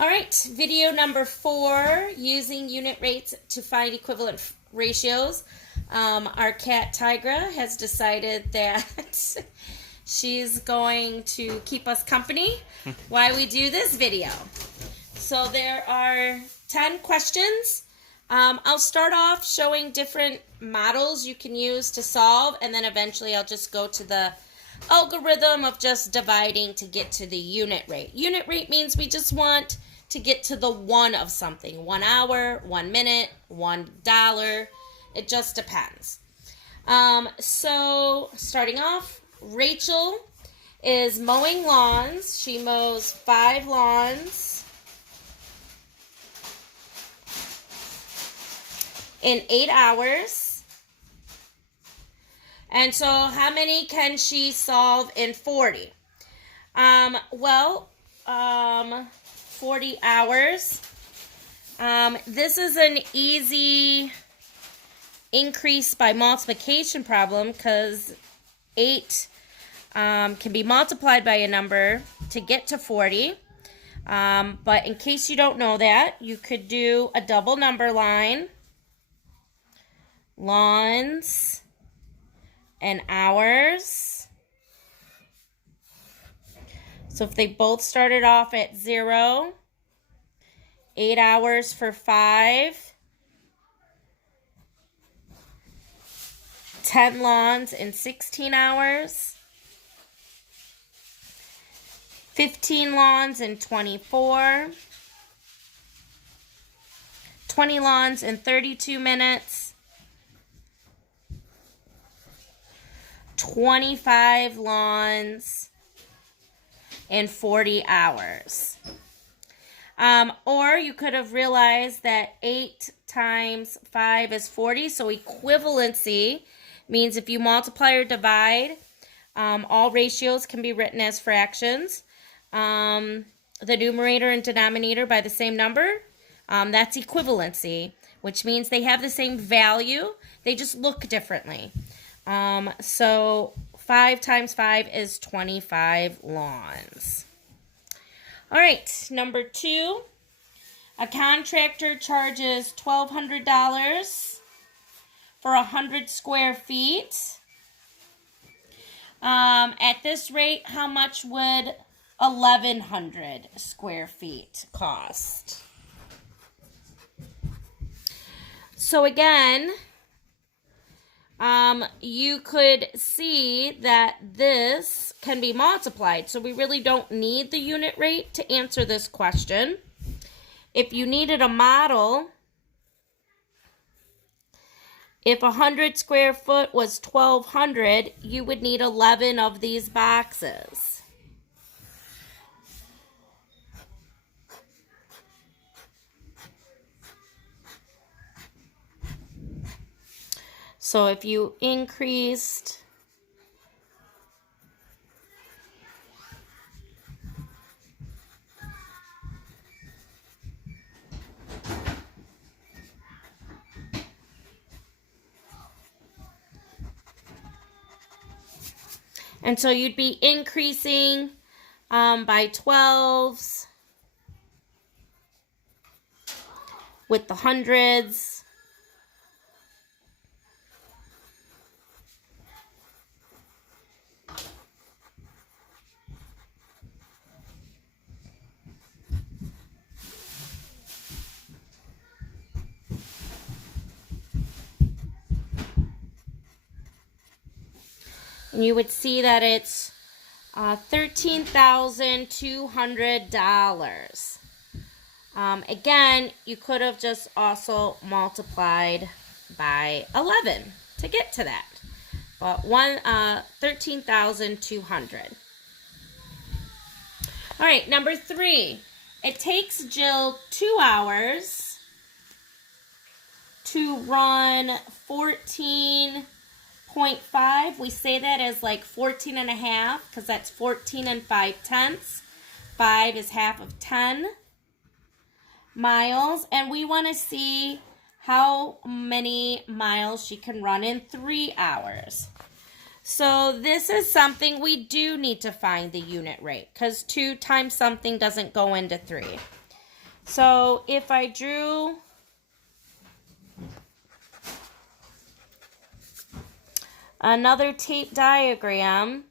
All right, video number 4, using unit rates to find equivalent ratios. Our cat Tigra has decided that she's going to keep us company while we do this video. So there are 10 questions. I'll start off showing different models you can use to solve, and then eventually I'll just go to the algorithm of just dividing to get to the unit rate. Unit rate means we just want to get to the one of something. 1 hour, 1 minute, $1. It just depends. So starting off, Rachel is mowing lawns. She mows 5 lawns in 8 hours. And so how many can she solve in 40? 40 hours. This is an easy increase by multiplication problem because 8 can be multiplied by a number to get to 40. But in case you don't know that, you could do a double number line. Lawns and hours. So if they both started off at 0, 8 hours for 5, 10 lawns in 16 hours, 15 lawns in 24, 20 lawns in 32 minutes, 25 lawns in 40 hours. Or you could have realized that 8 times 5 is 40. So equivalency means if you multiply or divide, all ratios can be written as fractions. The numerator and denominator by the same number, that's equivalency, which means they have the same value. They just look differently. So 5 times 5 is 25 lawns. All right, number 2. A contractor charges $1,200 for 100 square feet. At this rate, how much would 1,100 square feet cost? So again, you could see that this can be multiplied. So we really don't need the unit rate to answer this question. If you needed a model, if 100 square foot was 1,200, you would need 11 of these boxes. So if you increased and so you'd be increasing by 12s with the hundreds. And you would see that it's $13,200. Again, you could have just also multiplied by 11 to get to that. But 13,200. All right, number 3. It takes Jill 2 hours to run 14.5. We say that as like 14 and a half because that's 14 and 5/10. 5 is half of 10 miles. And we want to see how many miles she can run in 3 hours. So this is something we do need to find the unit rate because 2 times something doesn't go into 3. So if I drew another tape diagram,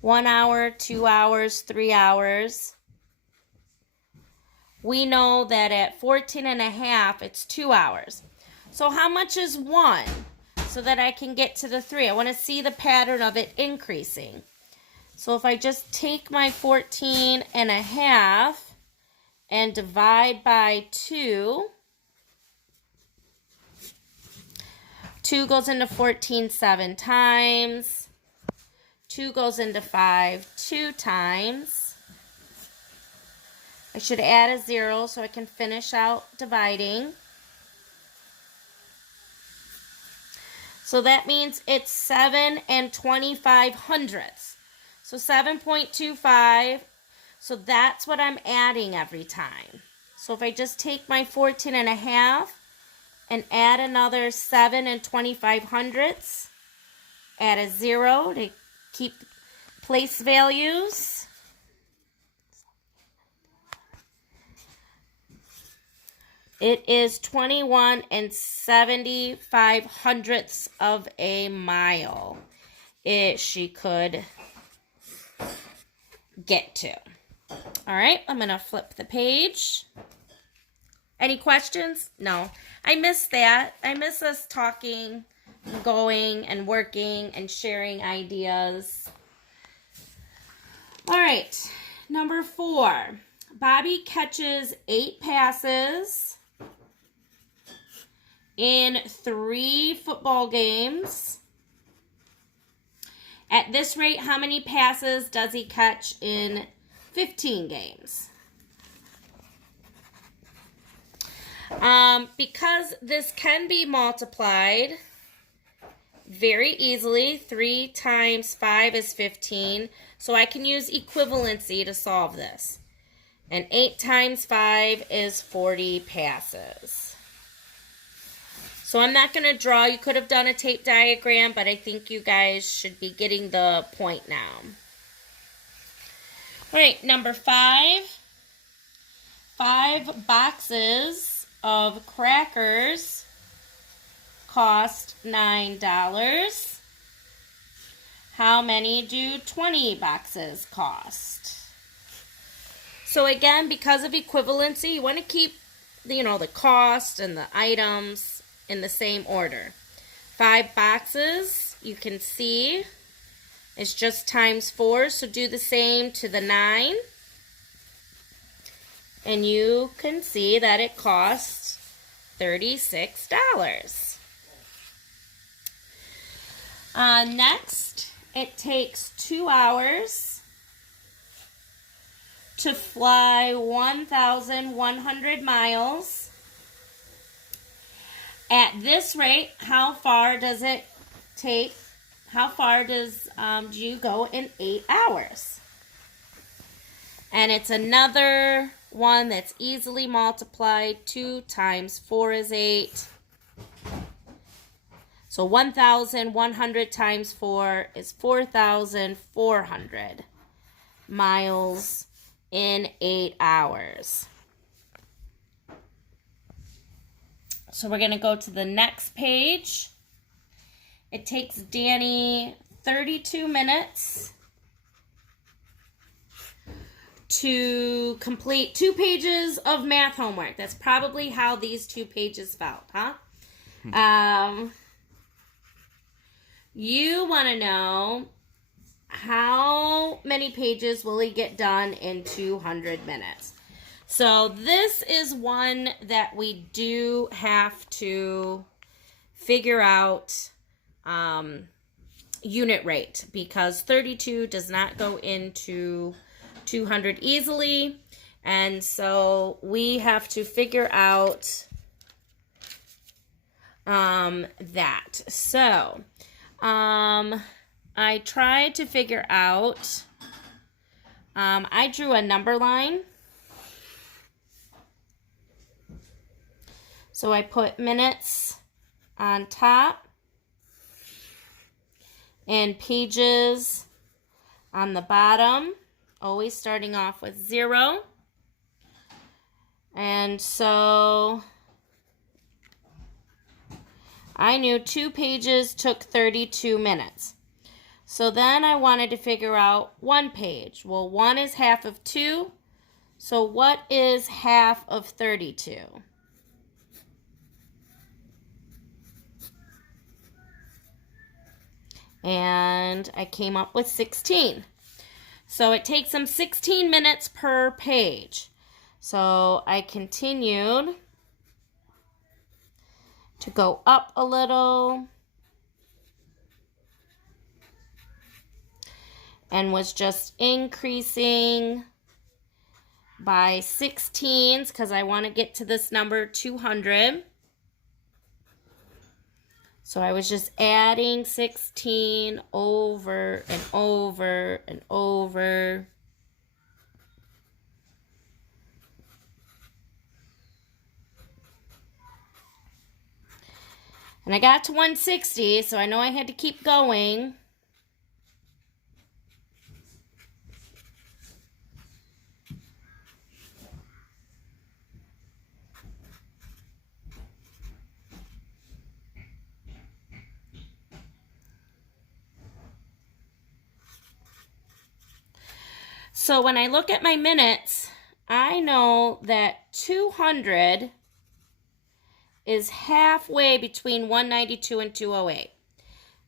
1 hour, 2 hours, 3 hours, we know that at 14 and a half, it's 2 hours. So how much is 1? So that I can get to the 3. I want to see the pattern of it increasing. So if I just take my 14 and a half and divide by 2, 2 goes into 14 7 times. 2 goes into 5 2 times. I should add a 0 so I can finish out dividing. So that means it's 7 25/100ths. So 7.25. So that's what I'm adding every time. So if I just take my 14 and a half and add another 7 25/100ths, add a 0 to keep place values. It is 21 75/100ths of a mile she could get to. All right, I'm going to flip the page. Any questions? No. I miss that. I miss us talking, going, and working, and sharing ideas. All right, number 4. Bobby catches 8 passes in 3 football games. At this rate, how many passes does he catch in 15 games? Because this can be multiplied very easily, 3 times 5 is 15, so I can use equivalency to solve this. And 8 times 5 is 40 passes. So I'm not going to draw. You could have done a tape diagram, but I think you guys should be getting the point now. All right, number 5. 5 boxes of crackers cost $9. How many do 20 boxes cost? So again, because of equivalency, you want to keep, the cost and the items in the same order. 5 boxes, you can see, is just times 4, so do the same to the 9. And you can see that it costs $36. Next, it takes 2 hours to fly 1,100 miles. At this rate, how far does it take? How far do you go in 8 hours? And it's another one that's easily multiplied. 2 times 4 is 8. So 1,100 times 4 is 4,400 miles in 8 hours. So we're going to go to the next page. It takes Danny 32 minutes to complete 2 pages of math homework. That's probably how these 2 pages felt, huh? You want to know how many pages will he get done in 200 minutes. So this is one that we do have to figure out unit rate, because 32 does not go into 200 easily, and so we have to figure out that. So I tried to figure out, I drew a number line. So I put minutes on top and pages on the bottom, always starting off with 0. And so I knew 2 pages took 32 minutes. So then I wanted to figure out 1 page. Well, 1 is half of 2. So what is half of 32? And I came up with 16. So it takes them 16 minutes per page. So I continued to go up a little and was just increasing by 16s because I want to get to this number 200. So I was just adding 16 over and over and over. And I got to 160, so I know I had to keep going. So when I look at my minutes, I know that 200 is halfway between 192 and 208.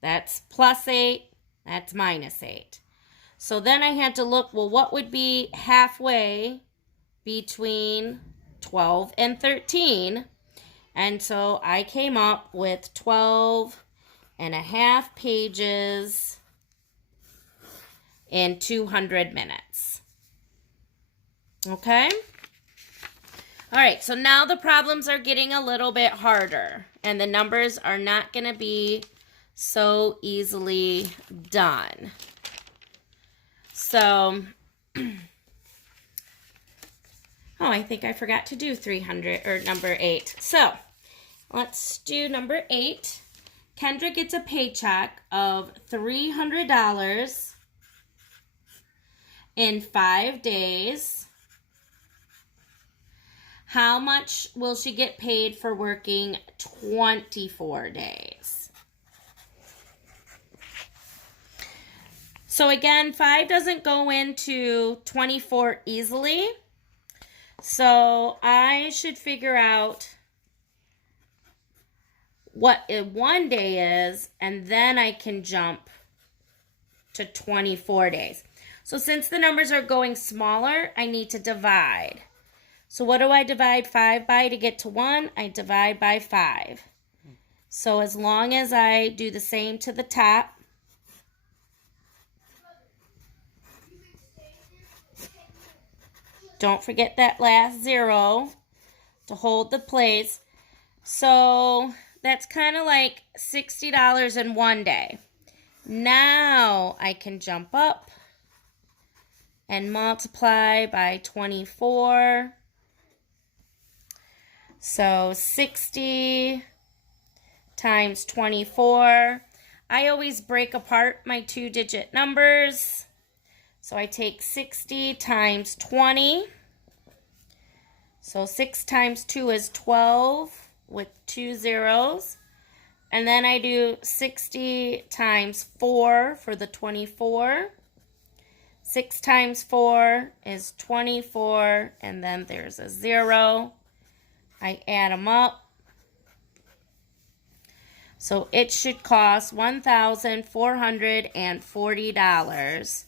That's plus 8, that's minus 8. So then I had to look, well, what would be halfway between 12 and 13? And so I came up with 12 and a half pages in 200 minutes. Okay? All right, so now the problems are getting a little bit harder, and the numbers are not going to be so easily done. So, I think I forgot to do 300, or number 8. So, let's do number 8. Kendra gets a paycheck of $300 in 5 days. How much will she get paid for working 24 days? So again, 5 doesn't go into 24 easily. So I should figure out what 1 day is, and then I can jump to 24 days. So since the numbers are going smaller, I need to divide. So what do I divide 5 by to get to 1? I divide by 5. So as long as I do the same to the top, don't forget that last 0 to hold the place. So that's kind of like $60 in 1 day. Now I can jump up and multiply by 24. So 60 times 24. I always break apart my 2-digit numbers. So I take 60 times 20. So 6 times 2 is 12 with 2 zeros. And then I do 60 times 4 for the 24. 6 times 4 is 24, and then there's a 0. I add them up. So it should cost $1,440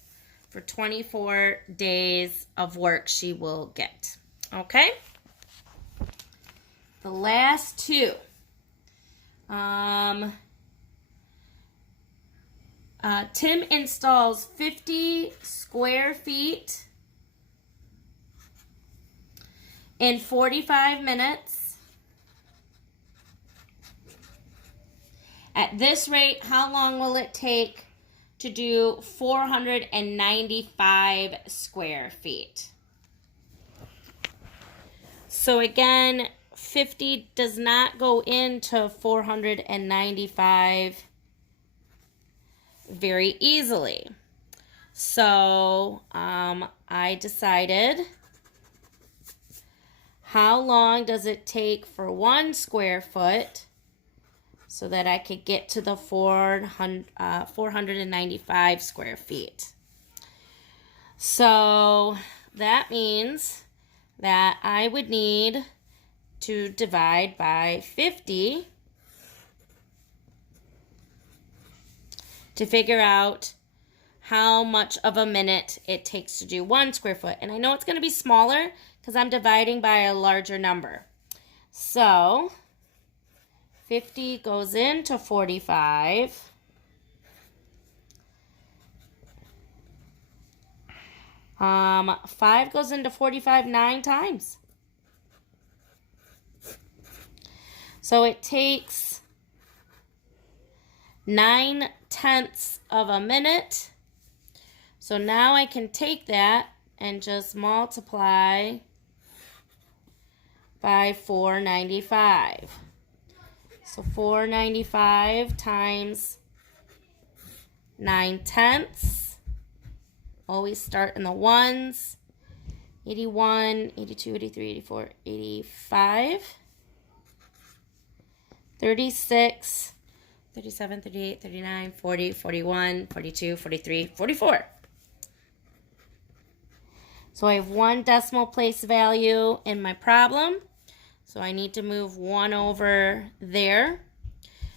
for 24 days of work she will get. Okay? The last 2. Tim installs 50 square feet in 45 minutes. At this rate, how long will it take to do 495 square feet? So again, 50 does not go into 495 very easily. So I decided, how long does it take for 1 square foot so that I could get to the 495 square feet. So that means that I would need to divide by 50 to figure out how much of a minute it takes to do 1 square foot. And I know it's going to be smaller because I'm dividing by a larger number. So 50 goes into 45. Five goes into 45 9 times. So it takes 9/10 of a minute. So now I can take that and just multiply by 495. So 495 times 9/10. Always start in the ones. 81, 82, 83, 84, 85. 36, 37, 38, 39, 40, 41, 42, 43, 44. So I have 1 decimal place value in my problem. So I need to move 1 over there.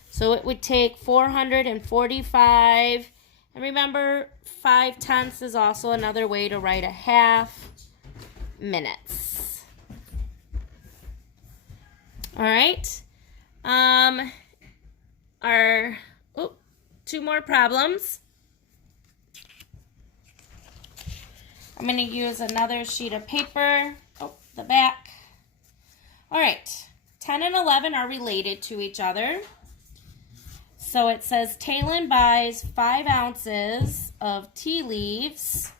So it would take 445. And remember, 5/10 is also another way to write a half minutes. All right. 2 more problems. I'm going to use another sheet of paper. The back. All right. 10 and 11 are related to each other. So it says Talon buys 5 ounces of tea leaves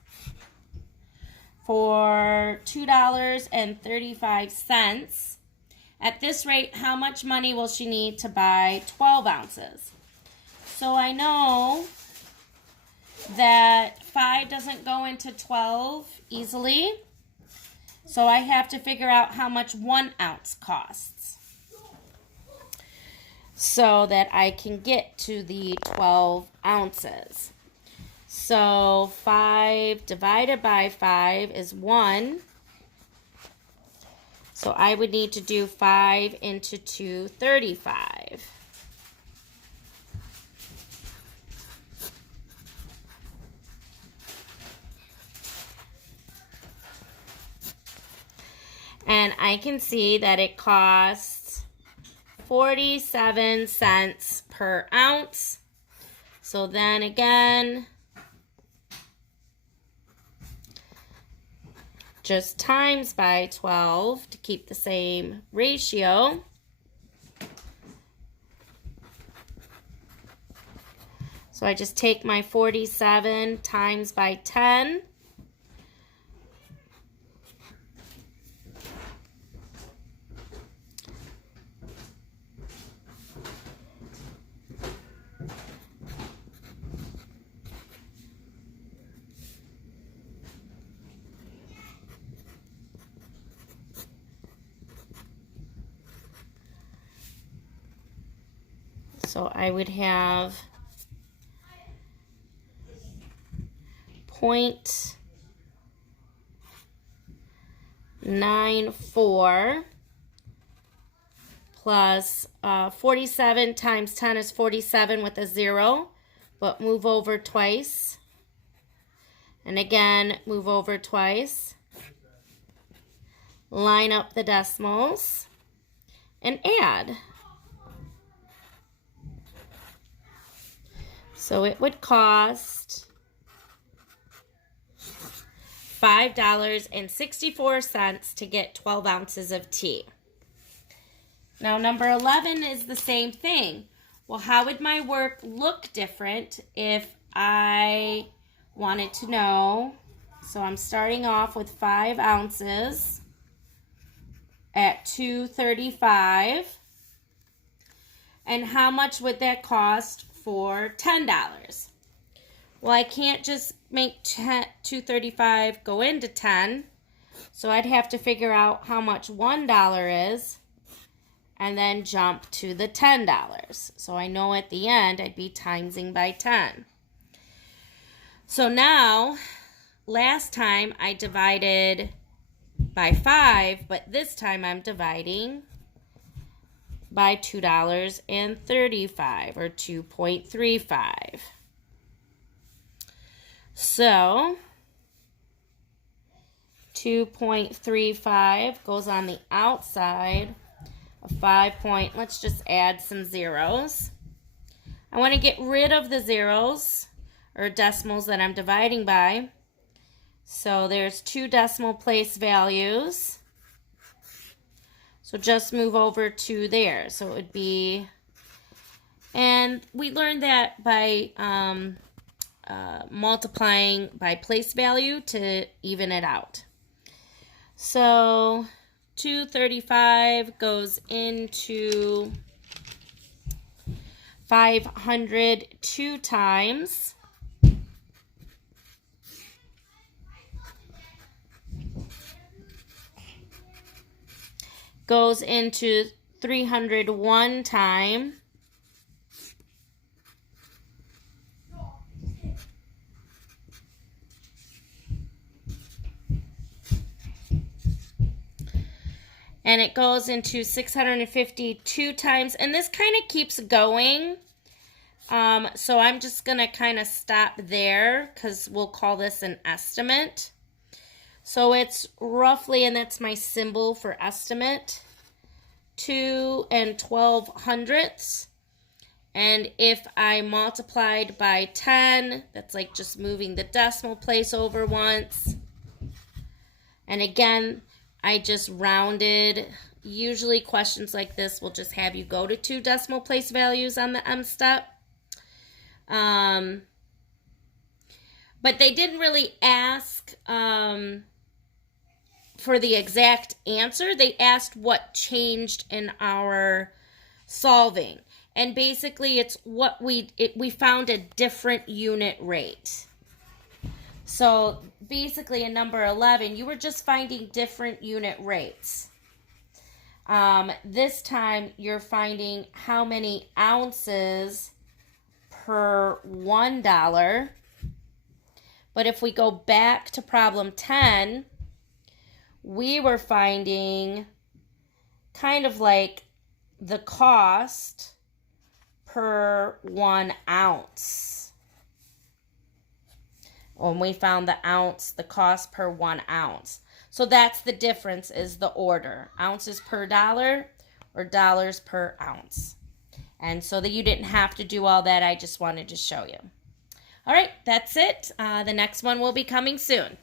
for $2.35. At this rate, how much money will she need to buy 12 ounces? So I know that 5 doesn't go into 12 easily. So I have to figure out how much 1 ounce costs so that I can get to the 12 ounces. So 5 divided by 5 is 1. So I would need to do 5 into 235. And I can see that it costs 47 cents per ounce. So then again, just times by 12 to keep the same ratio. So I just take my 47 times by 10. So I would have 0.94 plus 47 times 10 is 47 with a 0, but move over twice. And again, move over twice. Line up the decimals and add. So it would cost $5.64 to get 12 ounces of tea. Now, number 11 is the same thing. Well, how would my work look different if I wanted to know? So I'm starting off with 5 ounces at $2.35. And how much would that cost for $10? Well, I can't just make $2.35 go into 10. So I'd have to figure out how much $1 is and then jump to the $10. So I know at the end I'd be timesing by 10. So now, last time I divided by 5, but this time I'm dividing by $2.35 or 2.35. So 2.35 goes on the outside of 5 point. Let's just add some zeros. I want to get rid of the zeros or decimals that I'm dividing by. So there's 2 decimal place values. So just move over to there. So it would be, and we learned that by multiplying by place value to even it out. So 235 goes into 500 2 times. Goes into 301 time. And it goes into 652 times. And this kind of keeps going. So I'm just going to kind of stop there because we'll call this an estimate. So it's roughly, and that's my symbol for estimate, 2 12/100ths. And if I multiplied by 10, that's like just moving the decimal place over once. And again, I just rounded. Usually questions like this will just have you go to 2 decimal place values on the M step. But they didn't really ask for the exact answer. They asked what changed in our solving. And basically it's what we found a different unit rate. So basically in number 11, you were just finding different unit rates. This time you're finding how many ounces per $1. But if we go back to problem 10, we were finding kind of like the cost per 1 ounce. When we found the ounce, the cost per 1 ounce. So that's the difference, is the order. Ounces per dollar or dollars per ounce. And so that you didn't have to do all that, I just wanted to show you. All right, that's it. The next one will be coming soon.